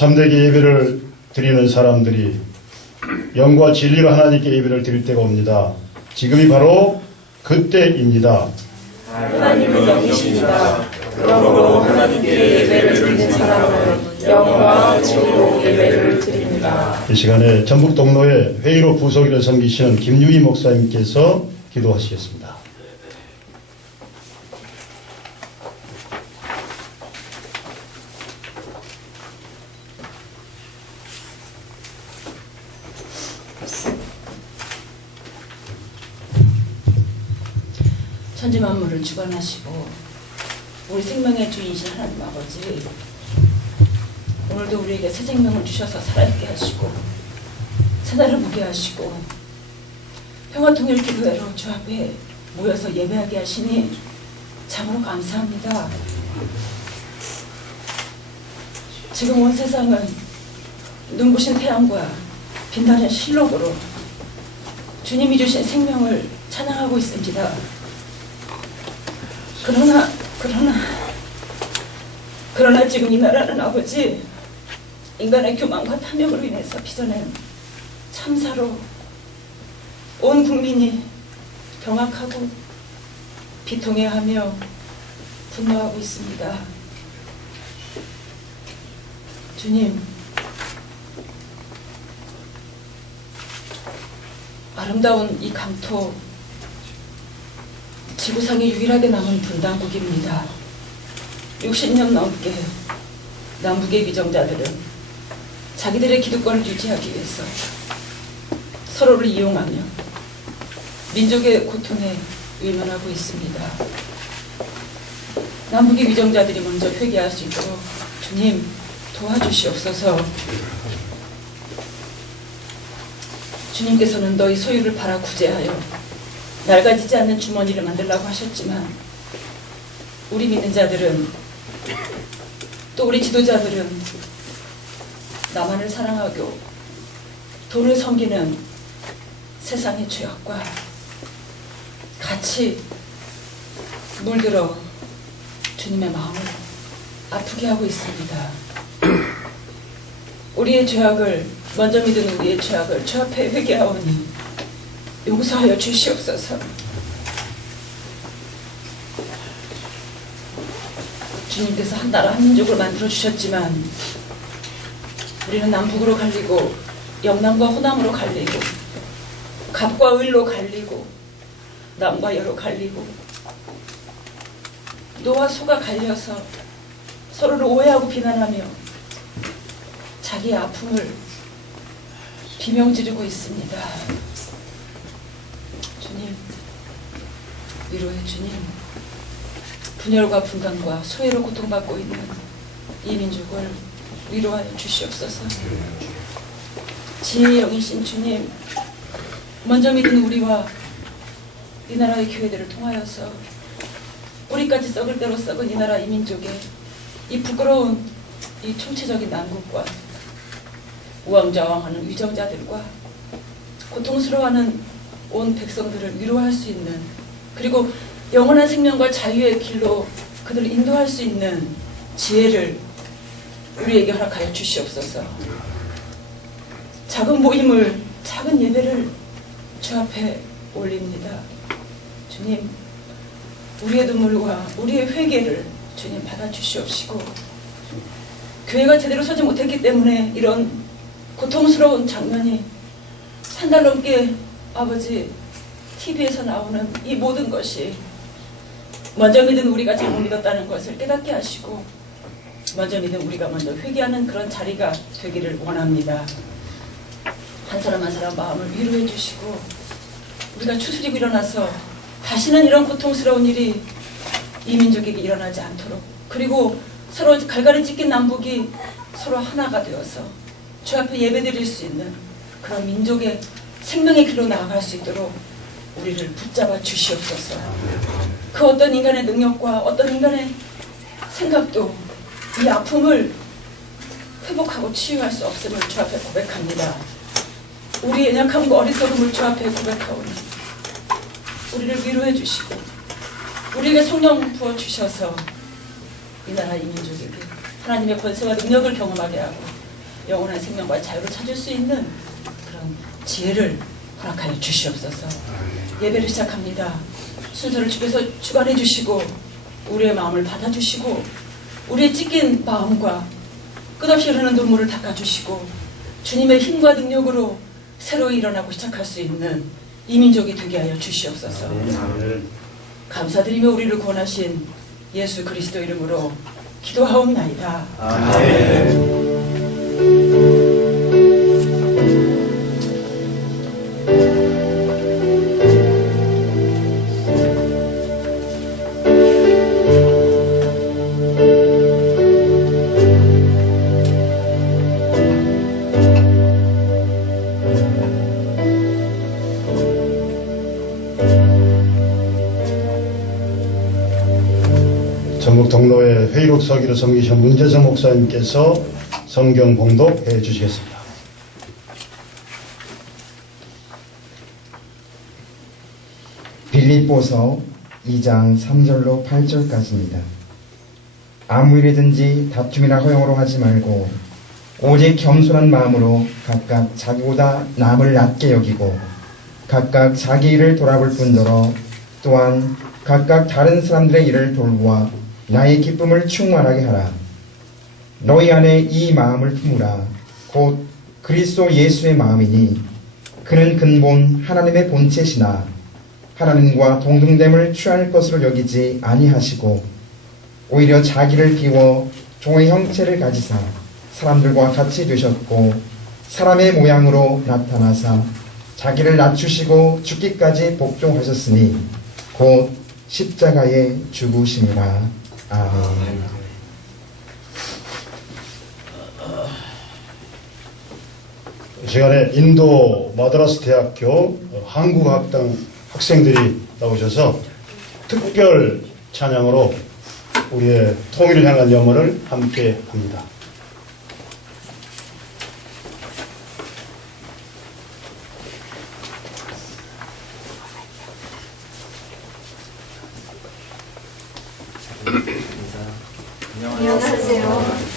참되게 예배를 드리는 사람들이 영과 진리로 하나님께 예배를 드릴 때가 옵니다. 지금이 바로 그때입니다. 하나님은 영이십니다. 그러므로 하나님께 예배를 드리는 사람은 영과 진리로 예배를 드립니다. 이 시간에 전북 동로의 회의로 부속일을 섬기시는 김유희 목사님께서 기도하시겠습니다. 천지 만물을 주관하시고 우리 생명의 주인이신 하나님 아버지, 오늘도 우리에게 새 생명을 주셔서 살아있게 하시고 새날을 보게 하시고 평화통일기도회로 주 앞에 모여서 예배하게 하시니 참으로 감사합니다. 지금 온 세상은 눈부신 태양과 빛나는 실록으로 주님이 주신 생명을 찬양하고 있습니다. 그러나 지금 이 나라는 아버지, 인간의 교만과 탐욕으로 인해서 빚어낸 참사로 온 국민이 경악하고 비통해하며 분노하고 있습니다. 주님, 아름다운 이 강토, 지구상에 유일하게 남은 분단국입니다. 60년 넘게 남북의 위정자들은 자기들의 기득권을 유지하기 위해서 서로를 이용하며 민족의 고통에 외면하고 있습니다. 남북의 위정자들이 먼저 회개할 수 있도록 주님 도와주시옵소서. 주님께서는 너희 소유를 팔아 구제하여 낡아지지 않는 주머니를 만들라고 하셨지만, 우리 믿는 자들은, 또 우리 지도자들은 나만을 사랑하고 돈을 섬기는 세상의 죄악과 같이 물들어 주님의 마음을 아프게 하고 있습니다. 우리의 죄악을, 먼저 믿은 우리의 죄악을 주 앞에 회개하오니 용서하여 주시옵소서. 주님께서 한 나라 한 민족을 만들어 주셨지만 우리는 남북으로 갈리고 영남과 호남으로 갈리고 갑과 을로 갈리고 남과 여로 갈리고 노와 소가 갈려서 서로를 오해하고 비난하며 자기의 아픔을 비명지르고 있습니다. 주님, 위로해 주님. 분열과 분단과 소외로 고통받고 있는 이 민족을 위로하여 주시옵소서. 지혜의 영이신 주님, 먼저 믿은 우리와 이 나라의 교회들을 통하여서 뿌리까지 썩을 대로 썩은 이 나라 이 민족의 이 부끄러운 이 총체적인 난국과 우왕좌왕하는 위정자들과 고통스러워하는 온 백성들을 위로할 수 있는, 그리고 영원한 생명과 자유의 길로 그들을 인도할 수 있는 지혜를 우리에게 허락하여 주시옵소서. 작은 모임을, 작은 예배를 주 앞에 올립니다. 주님, 우리의 눈물과 우리의 회개를 주님 받아주시옵시고, 교회가 제대로 서지 못했기 때문에 이런 고통스러운 장면이 한 달 넘게 아버지 TV에서 나오는 이 모든 것이 먼저 믿은 우리가 잘못 믿었다는 것을 깨닫게 하시고 먼저 믿은 우리가 먼저 회개하는 그런 자리가 되기를 원합니다. 한 사람 한 사람 마음을 위로해 주시고 우리가 추스리고 일어나서 다시는 이런 고통스러운 일이 이 민족에게 일어나지 않도록, 그리고 서로 갈갈이 찢긴 남북이 서로 하나가 되어서 주 앞에 예배드릴 수 있는 그런 민족의 생명의 길로 나아갈 수 있도록 우리를 붙잡아 주시옵소서. 그 어떤 인간의 능력과 어떤 인간의 생각도 이 아픔을 회복하고 치유할 수 없음을 주 앞에 고백합니다. 우리의 연약함과 어리석음을 주 앞에 고백하오니 우리를 위로해 주시고 우리에게 성령 부어주셔서 이 나라 이 민족에게 하나님의 권세와 능력을 경험하게 하고 영원한 생명과 자유를 찾을 수 있는 그런 지혜를 허락하여 주시옵소서. 예배를 시작합니다. 순서를 주께서 주관해 주시고 우리의 마음을 받아주시고 우리의 찢긴 마음과 끝없이 흐르는 눈물을 닦아주시고 주님의 힘과 능력으로 새로 일어나고 시작할 수 있는 이 민족이 되게 하여 주시옵소서. 감사드리며 우리를 구원하신 예수 그리스도 이름으로 기도하옵나이다. 아멘. 전국 동로의 회의록 서기로 섬기신 문재성 목사님께서 성경 봉독해 주시겠습니다. 빌립보서 2장 3절로 8절까지입니다. 아무 일이든지 다툼이나 허용으로 하지 말고 오직 겸손한 마음으로 각각 자기보다 남을 낮게 여기고 각각 자기 일을 돌아볼 뿐더러 또한 각각 다른 사람들의 일을 돌보아 나의 기쁨을 충만하게 하라. 너희 안에 이 마음을 품으라. 곧 그리스도 예수의 마음이니 그는 근본 하나님의 본체시나 하나님과 동등됨을 취할 것으로 여기지 아니하시고 오히려 자기를 비워 종의 형체를 가지사 사람들과 같이 되셨고 사람의 모양으로 나타나사 자기를 낮추시고 죽기까지 복종하셨으니 곧 십자가에 죽으심이라. 아멘. 이 시간에 인도 마드라스 대학교 한국학당 학생들이 나오셔서 특별 찬양으로 우리의 통일을 향한 염원을 함께 합니다. 안녕하세요.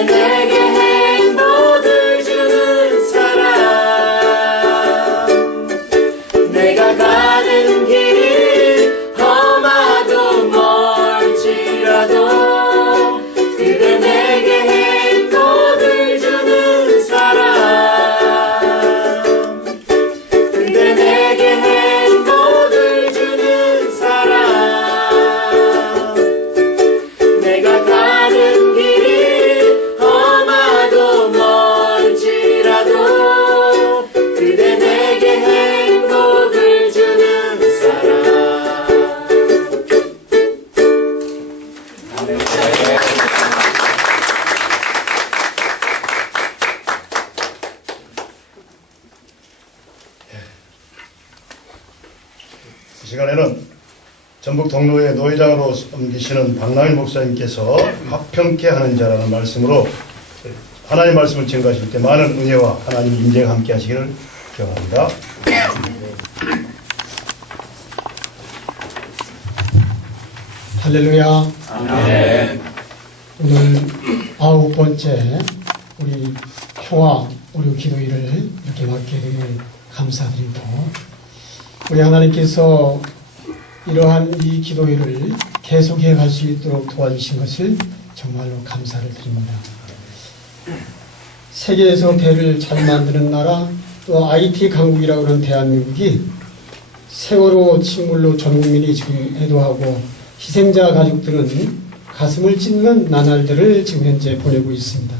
그대 내게 행복을 주는 사람. 내가 가는 길이 험하고 멀지라도 그대 내게 행복을 주는 사람. 그대 내게 행복을 주는 사람. 내가 가는 길이 험하고 멀지라도 그대 내게 행복을 주는 사람. 이 시간에는 전북 동로의 노회장으로 섬기시는 박남일 목사님께서 화평케 하는 자라는 말씀으로 하나님의 말씀을 증거하실 때 많은 은혜와 하나님의 인재가 함께 하시기를 기원합니다. 할렐루야. 아멘. 오늘 9번째 우리 평화 오류 기도회를 이렇게 맡게 되니 감사드리고, 우리 하나님께서 이러한 이 기도회를 계속해 갈 수 있도록 도와주신 것을 정말로 감사를 드립니다. 세계에서 배를 잘 만드는 나라, 또 IT 강국이라고 하는 대한민국이 세월호 침몰로 전 국민이 지금 애도하고 희생자 가족들은 가슴을 찢는 나날들을 지금 현재 보내고 있습니다.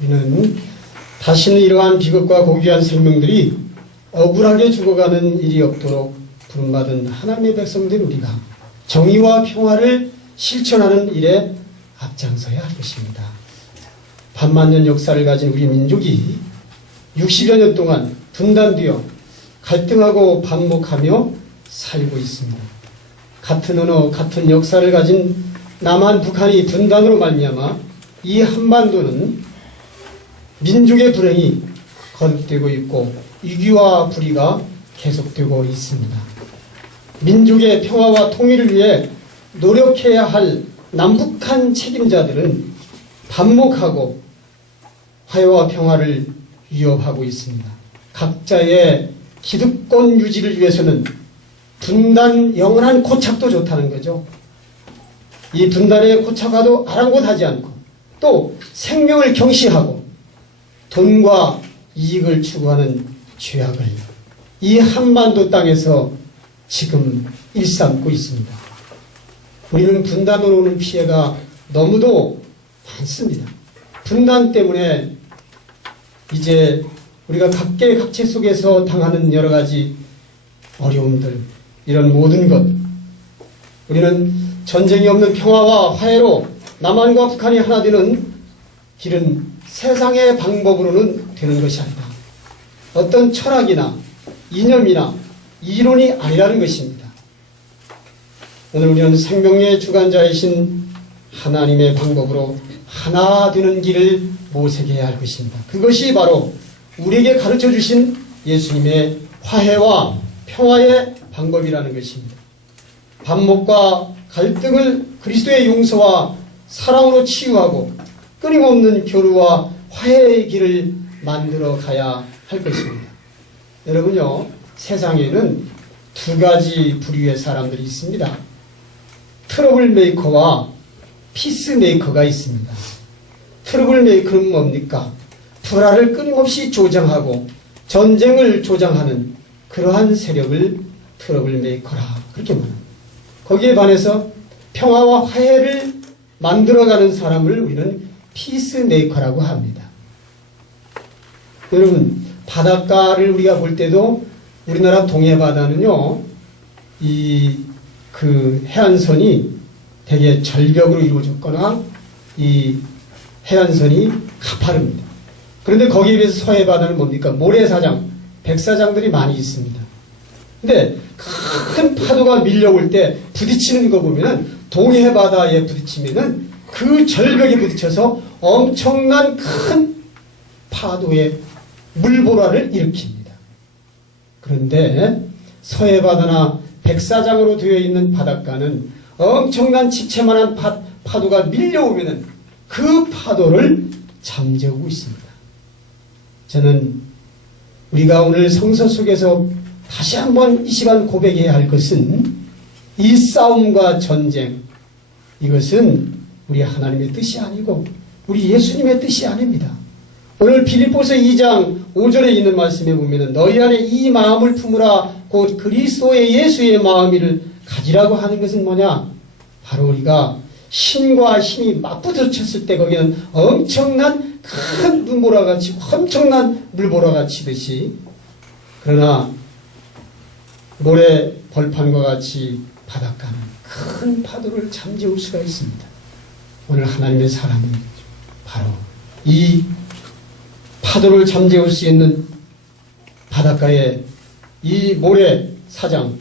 우리는 다시는 이러한 비극과 고귀한 생명들이 억울하게 죽어가는 일이 없도록 부름받은 하나님의 백성들 우리가 정의와 평화를 실천하는 일에 앞장서야 할 것입니다. 반만년 역사를 가진 우리 민족이 60여 년 동안 분단되어 갈등하고 반목하며 살고 있습니다. 같은 언어, 같은 역사를 가진 남한, 북한이 분단으로 말미암아 이 한반도는 민족의 불행이 거듭되고 있고 위기와 불의가 계속되고 있습니다. 민족의 평화와 통일을 위해 노력해야 할 남북한 책임자들은 반목하고 화해와 평화를 위협하고 있습니다. 각자의 기득권 유지를 위해서는 분단 영원한 고착도 좋다는 거죠. 이 분단의 고착화도 아랑곳하지 않고 또 생명을 경시하고 돈과 이익을 추구하는 죄악을 이 한반도 땅에서 지금 일삼고 있습니다. 우리는 분단으로 오는 피해가 너무도 많습니다. 분단 때문에 이제 우리가 각계각체 속에서 당하는 여러 가지 어려움들, 이런 모든 것, 우리는 전쟁이 없는 평화와 화해로 남한과 북한이 하나 되는 길은 세상의 방법으로는 되는 것이 아니다. 어떤 철학이나 이념이나 이론이 아니라는 것입니다. 오늘 우리는 생명의 주관자이신 하나님의 방법으로 하나 되는 길을 모색해야 할 것입니다. 그것이 바로 우리에게 가르쳐 주신 예수님의 화해와 평화의 방법이라는 것입니다. 반목과 갈등을 그리스도의 용서와 사랑으로 치유하고 끊임없는 교류와 화해의 길을 만들어 가야 할 것입니다. 여러분요, 세상에는 두 가지 부류의 사람들이 있습니다. 트러블 메이커와 피스 메이커가 있습니다. 트러블 메이커는 뭡니까? 불화를 끊임없이 조장하고 전쟁을 조장하는 그러한 세력을 트러블 메이커라 그렇게 말합니다. 거기에 반해서 평화와 화해를 만들어가는 사람을 우리는 피스 메이커라고 합니다. 여러분, 바닷가를 우리가 볼 때도 우리나라 동해 바다는요, 그 해안선이 되게 절벽으로 이루어졌거나 이 해안선이 가파릅니다. 그런데 거기에 비해서 서해 바다는 뭡니까? 모래사장, 백사장들이 많이 있습니다. 근데 큰 파도가 밀려올 때 부딪히는 거 보면은 동해 바다에 부딪히면은 그 절벽에 부딪혀서 엄청난 큰 파도의 물보라를 일으킵니다. 그런데 서해 바다나 백사장으로 되어 있는 바닷가는 엄청난 지체만한 파도가 밀려오면은 그 파도를 잠재우고 있습니다. 저는 우리가 오늘 성서 속에서 다시 한번 이 시간 고백해야 할 것은 이 싸움과 전쟁, 이것은 우리 하나님의 뜻이 아니고 우리 예수님의 뜻이 아닙니다. 오늘 빌립보서 2장 5절에 있는 말씀에 보면 너희 안에 이 마음을 품으라 곧 그리스도의 예수의 마음을 가지라고 하는 것은 뭐냐? 바로 우리가 신과 힘이 맞부딪혔을 때 거기는 엄청난 큰 눈보라같이 엄청난 물보라가 치듯이 그러나 모래 벌판과 같이 바닷가는 큰 파도를 잠재울 수가 있습니다. 오늘 하나님의 사람은 바로 이 파도를 잠재울 수 있는 바닷가에 이 모래 사장과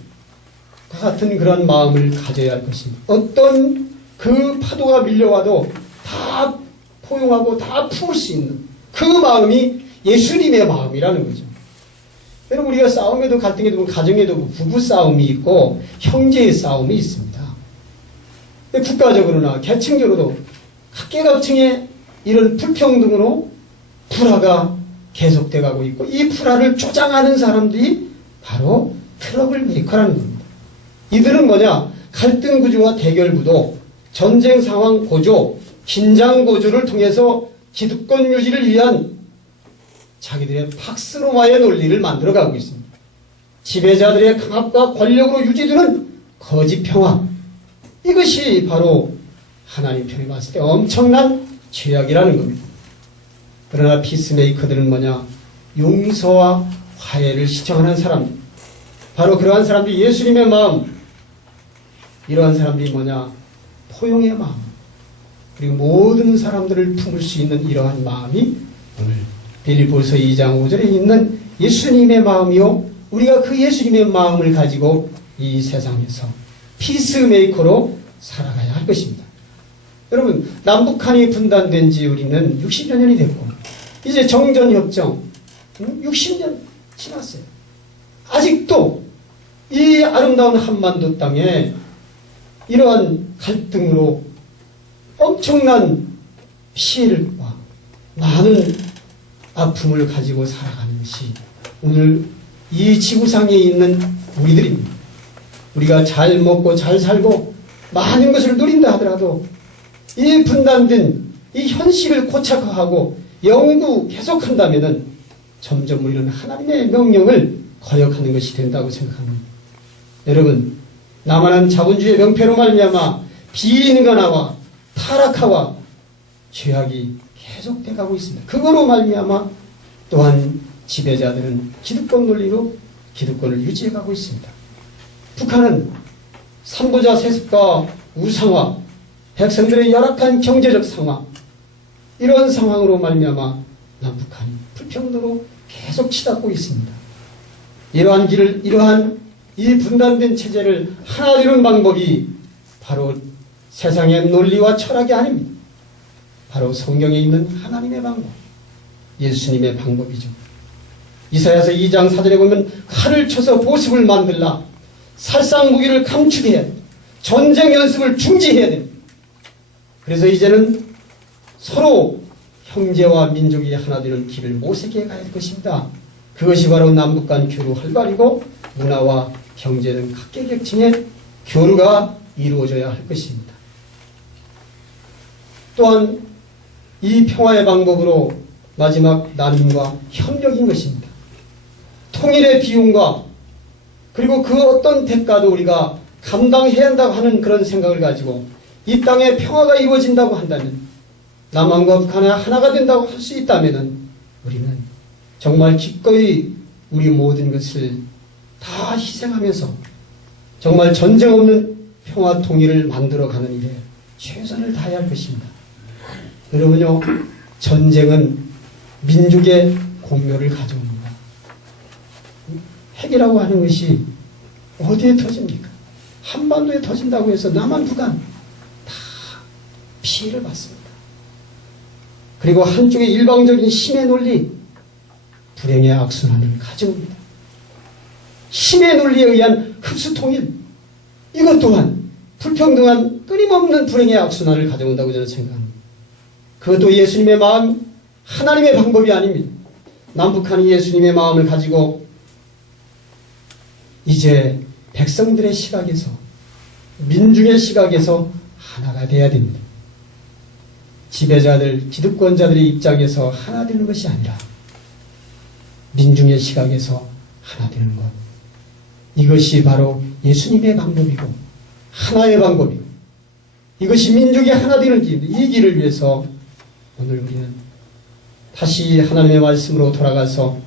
같은 그런 마음을 가져야 할 것입니다. 어떤 그 파도가 밀려와도 다 포용하고 다 품을 수 있는 그 마음이 예수님의 마음이라는 거죠. 여러분 우리가 싸움에도 갈등에도 가정에도 부부 싸움이 있고 형제의 싸움이 있습니다. 국가적으로나 계층적으로도 각계각층의 이런 불평등으로 불화가 계속돼 가고 있고 이 불화를 조장하는 사람들이 바로 트러블 메이커라는 겁니다. 이들은 뭐냐? 갈등 구조와 대결 구도, 전쟁 상황 고조, 긴장 고조를 통해서 기득권 유지를 위한 자기들의 팍스로마의 논리를 만들어가고 있습니다. 지배자들의 강압과 권력으로 유지되는 거짓 평화, 이것이 바로 하나님 편에 봤을 때 엄청난 죄악이라는 겁니다. 그러나 피스메이커들은 뭐냐? 용서와 화해를 시청하는 사람들, 바로 그러한 사람들이 예수님의 마음, 이러한 사람들이 뭐냐? 포용의 마음, 그리고 모든 사람들을 품을 수 있는 이러한 마음이 오늘 빌립보서 2장 5절에 있는 예수님의 마음이요, 우리가 그 예수님의 마음을 가지고 이 세상에서 피스메이커로 살아가야 할 것입니다. 여러분, 남북한이 분단된 지 우리는 60여 년이 됐고 이제 정전협정 60년 지났어요. 아직도 이 아름다운 한반도 땅에 이러한 갈등으로 엄청난 피해와 많은 아픔을 가지고 살아가는 것이 오늘 이 지구상에 있는 우리들입니다. 우리가 잘 먹고 잘 살고 많은 것을 누린다 하더라도 이 분단된 이 현실을 고착화하고 영구 계속한다면 점점 우리는 하나님의 명령을 거역하는 것이 된다고 생각합니다. 여러분, 나만한 자본주의 명패로 말미암아 비인간화와 타락화와 죄악이 계속돼 가고 있습니다. 그거로 말미암아 또한 지배자들은 기득권 논리로 기득권을 유지해 가고 있습니다. 북한은 삼부자 세습과 우상화, 백성들의 열악한 경제적 상황, 이런 상황으로 말미암아 남북한이 불평등으로 계속 치닫고 있습니다. 이러한 이 분단된 체제를 하나 이루는 방법이 바로 세상의 논리와 철학이 아닙니다. 바로 성경에 있는 하나님의 방법, 예수님의 방법이죠. 이사야서 2장 4절에 보면 칼을 쳐서 보습을 만들라, 살상 무기를 감축해야 됩니다. 전쟁 연습을 중지해야 됩니다. 그래서 이제는 서로 형제와 민족이 하나 되는 길을 모색해 가야 할 것입니다. 그것이 바로 남북 간 교류 활발이고 문화와 경제는 각계각층의 교류가 이루어져야 할 것입니다. 또한 이 평화의 방법으로 마지막 나눔과 협력인 것입니다. 통일의 비용과 그리고 그 어떤 대가도 우리가 감당해야 한다고 하는 그런 생각을 가지고 이 땅에 평화가 이루어진다고 한다면, 남한과 북한이 하나가 된다고 할 수 있다면 우리는 정말 기꺼이 우리 모든 것을 다 희생하면서 정말 전쟁 없는 평화 통일을 만들어가는 일에 최선을 다해야 할 것입니다. 여러분요, 전쟁은 민족의 공멸을 가져옵니다. 핵이라고 하는 것이 어디에 터집니까? 한반도에 터진다고 해서 남한, 북한 다 피해를 받습니다. 그리고 한쪽의 일방적인 힘의 논리, 불행의 악순환을 가져옵니다. 힘의 논리에 의한 흡수통일, 이것 또한 불평등한 끊임없는 불행의 악순환을 가져온다고 저는 생각합니다. 그것도 예수님의 마음, 하나님의 방법이 아닙니다. 남북한이 예수님의 마음을 가지고 이제 백성들의 시각에서, 민중의 시각에서 하나가 돼야 됩니다. 지배자들, 기득권자들의 입장에서 하나 되는 것이 아니라 민중의 시각에서 하나 되는 것. 이것이 바로 예수님의 방법이고 하나의 방법이고 이것이 민족이 하나 되는 길입니다. 이 길을 위해서 오늘 우리는 다시 하나님의 말씀으로 돌아가서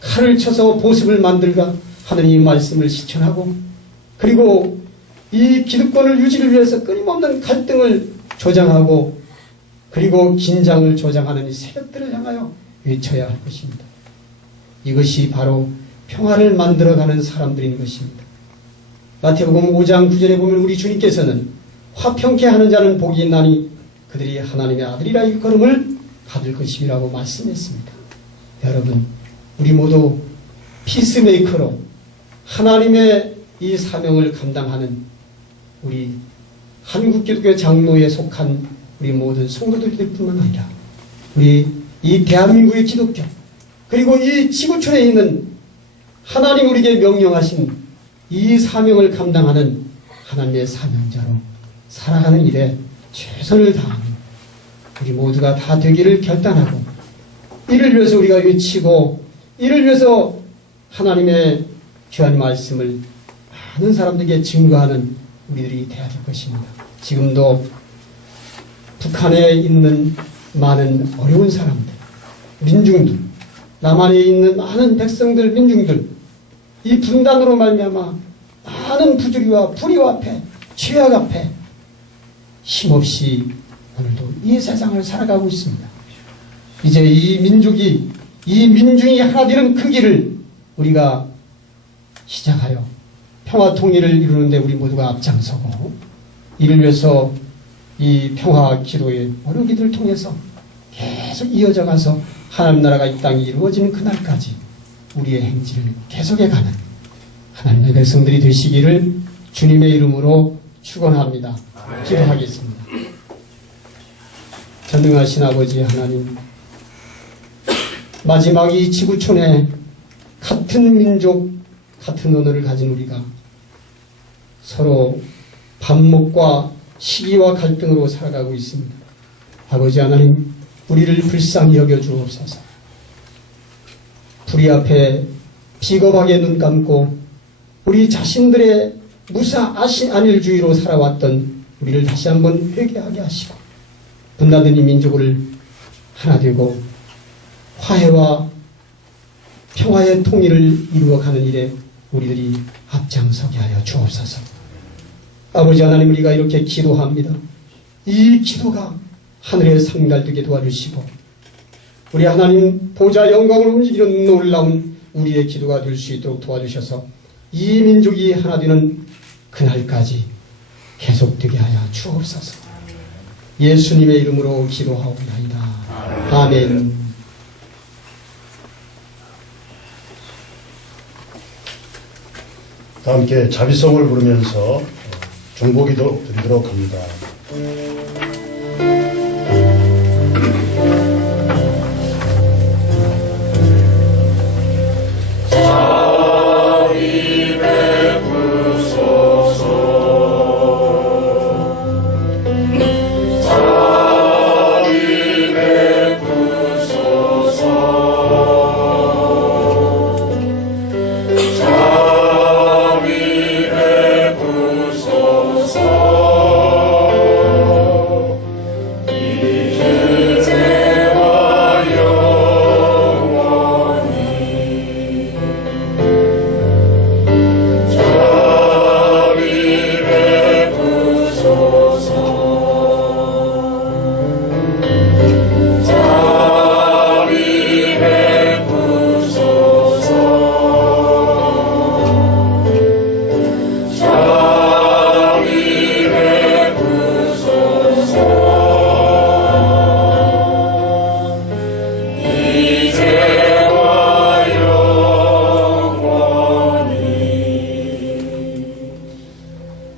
칼을 쳐서 보습을 만들가 하나님의 말씀을 실천하고 그리고 이 기득권을 유지를 위해서 끊임없는 갈등을 조장하고 그리고 긴장을 조장하는 이 세력들을 향하여 외쳐야 할 것입니다. 이것이 바로 평화를 만들어가는 사람들인 것입니다. 마태복음 5장 9절에 보면 우리 주님께서는 화평케 하는 자는 복이 있나니 그들이 하나님의 아들이라 일컬음을 받을 것이라고 말씀했습니다. 여러분, 우리 모두 피스메이커로 하나님의 이 사명을 감당하는 우리 한국기독교 장로에 속한 우리 모든 성도들 뿐만 아니라 우리 이 대한민국의 기독교 그리고 이 지구촌에 있는 하나님 우리에게 명령하신 이 사명을 감당하는 하나님의 사명자로 살아가는 일에 최선을 다하는 우리 모두가 다 되기를 결단하고 이를 위해서 우리가 외치고 이를 위해서 하나님의 귀한 말씀을 많은 사람들에게 증거하는 우리들이 되어야 될 것입니다. 지금도 북한에 있는 많은 어려운 사람들, 민중들, 남한에 있는 많은 백성들, 민중들 이 분단으로 말미암아 많은 부조리와 불의와 앞에 죄악 앞에 힘없이 오늘도 이 세상을 살아가고 있습니다. 이제 이 민중이 하나 되는 그 길을 우리가 시작하여 평화 통일을 이루는데 우리 모두가 앞장서고 이를 위해서 이 평화 기도의 어려기들을 통해서 계속 이어져 가서 하나님 나라가 이 땅에 이루어지는 그날까지 우리의 행진을 계속해가는 하나님의 백성들이 되시기를 주님의 이름으로 축원합니다. 기도하겠습니다. 전능하신 아버지 하나님, 마지막 이 지구촌에 같은 민족, 같은 언어를 가진 우리가 서로 반목과 시기와 갈등으로 살아가고 있습니다. 아버지 하나님, 우리를 불쌍히 여겨 주옵소서. 불의 앞에 비겁하게 눈 감고 우리 자신들의 무사 안일주의로 살아왔던 우리를 다시 한번 회개하게 하시고 분단된 이 민족을 하나 되고 화해와 평화의 통일을 이루어가는 일에 우리들이 앞장서게 하여 주옵소서. 아버지 하나님, 우리가 이렇게 기도합니다. 이 기도가 하늘에 상달되게 도와주시고 우리 하나님 보좌 영광을 움직이는 놀라운 우리의 기도가 될 수 있도록 도와주셔서 이 민족이 하나 되는 그날까지 계속되게 하여 주옵소서. 예수님의 이름으로 기도하옵나이다. 아멘. 다 함께 자비성을 부르면서 중보기도 드리도록 합니다.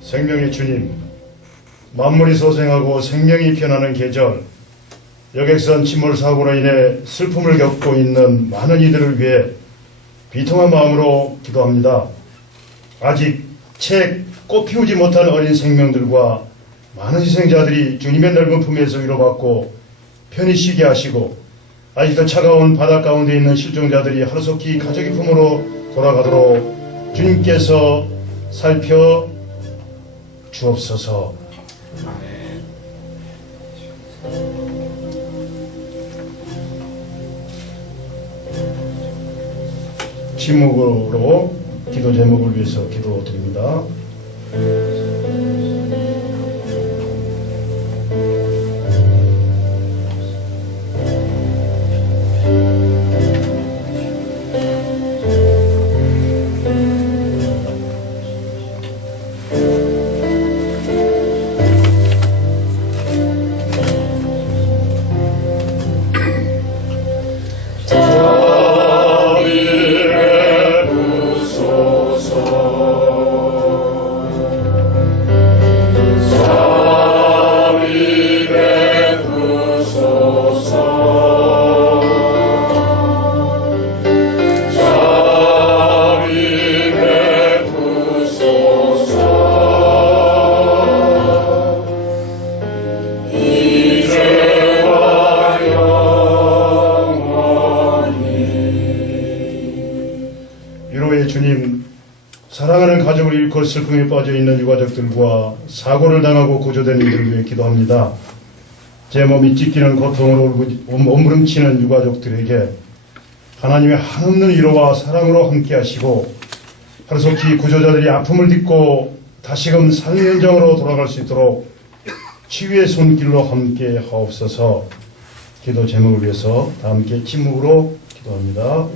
생명의 주님, 만물이 소생하고 생명이 변하는 계절, 여객선 침몰 사고로 인해 슬픔을 겪고 있는 많은 이들을 위해 비통한 마음으로 기도합니다. 아직 채 꽃 피우지 못한 어린 생명들과 많은 희생자들이 주님의 넓은 품에서 위로받고 편히 쉬게 하시고, 아직도 차가운 바다 가운데 있는 실종자들이 하루속히 가족의 품으로 돌아가도록 주님께서 살펴 주옵소서. 침묵으로 기도 제목을 위해서 기도드립니다. 위로의 주님, 사랑하는 가족을 잃고 슬픔에 빠져 있는 유가족들과 사고를 당하고 구조된 이들을 위해 기도합니다. 제 몸이 찢기는 고통으로 몸부림치는 유가족들에게 하나님의 한없는 위로와 사랑으로 함께하시고, 하루속히 구조자들이 아픔을 딛고 다시금 삶의 현장으로 돌아갈 수 있도록 치유의 손길로 함께 하옵소서. 기도 제목을 위해서 다 함께 침묵으로 기도합니다.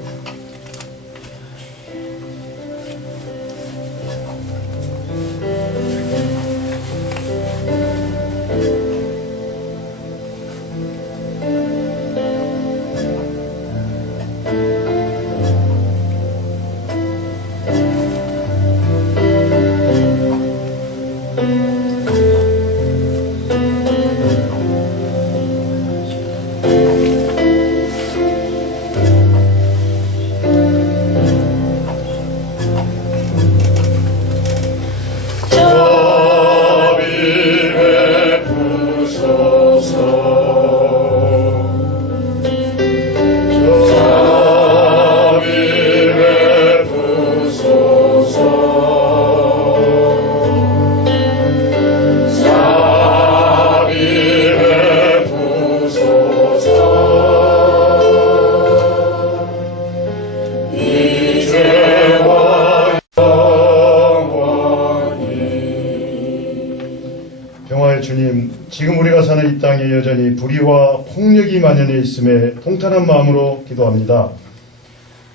평화의 주님, 지금 우리가 사는 이 땅에 여전히 불의와 폭력이 만연해 있음에 통탄한 마음으로 기도합니다.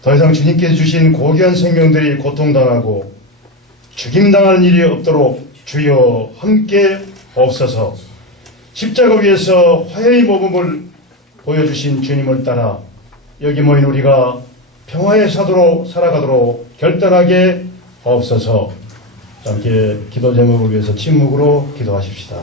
더 이상 주님께서 주신 고귀한 생명들이 고통당하고 죽임당하는 일이 없도록 주여 함께 없어서 십자가 위에서 화해의 모범을 보여주신 주님을 따라 여기 모인 우리가 평화의 사도로 살아가도록 결단하게 없어서 함께 기도 제목을 위해서 침묵으로 기도하십시다.